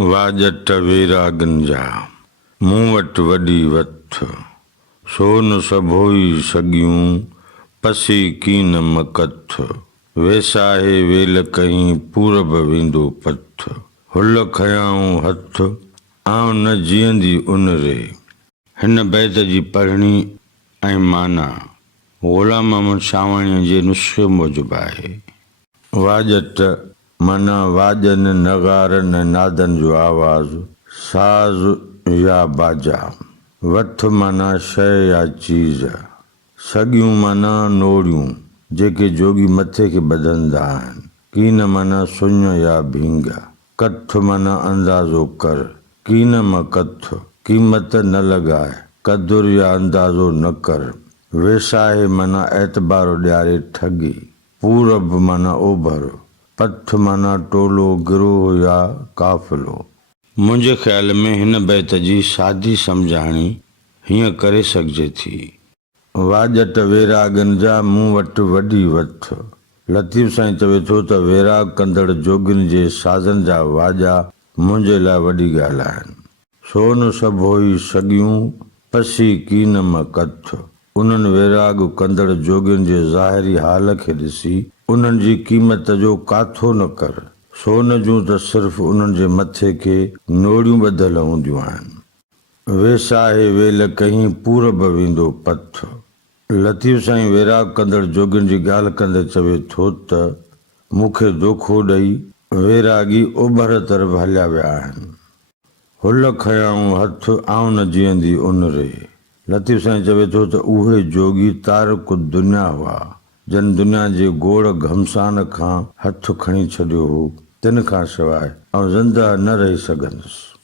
वाजट वैरागन जा मूं वटि वॾी वथ सो न सभोई सॻियूं पसी कीन मकथ वेसाहे वेल कहीं पूरब वेंदो पथ हुल खयाऊं हथ आउं न जीअंदी उन रे। हिन बैत जी पढ़णी ऐं माना ग़ुलाम अहमद शावाणीअ जे नुस्ख़े मूजिबि आहे। वाजट माना वाजन नगारन नादन जो आवाज़ साज़ या बाजा। वथ माना शइ या चीज़। सॻियूं माना नोड़ियूं जेके जोगी मथे खे ॿधंदा आहिनि। कीन माना सुञ या भींग। कथ माना अंदाज़ो कर। कीन मां कथ क़ीमत न लॻाए क़दुरु या अंदाज़ो न कर। वेसाहे माना एतबारो ॾियारे ठगी। पूरब माना ओभर। पथ माना टोलो गिरोह या काफ़िलो। मुंहिंजे ख़्याल में हिन बैत जी सादी सम्झाणी हीअं करे सघिजे थी। वाजट वैरागन जा मूं वटि वॾी वथ। लतीफ़ साईं चवे थो त वैराग कंदड़ जोगिन जे साज़न जा वाजा मुंहिंजे लाइ वॾी ॻाल्हि आहिनि। सो न सभोई सॻियूं पसी कीन मां कथ। उन्हनि वैराग कंदड़ जोगिन जे ज़ाहिरी हाल खे ॾिसी उन्हनि जी क़ीमत जो काथो न कर। सोन जूं त सिर्फ़ उन्हनि जे मथे खे नोड़ियूं ॿधल हूंदियूं आहिनि। वेसाहे वेल कहीं पूरब वेंदो पथ। लतीफ़ साईं वैराग कंदड़ जोगिन जी ॻाल्हि कंदे चवे थो त मूंखे धोखो ॾेई वैरागी ओभर तरफ़ हलिया विया आहिनि। हुल खयाऊं हथ आउं न जीअंदी उन रे। लतीफ़ साईं चवे थो त उहे जोगी तारक दुनिया हुआ जन दुनिया जे गोड़ घमसान खां हथ खणी छॾियो हो। तिन खां सवाइ ऐं ज़िंदा न रही सघंदुसि।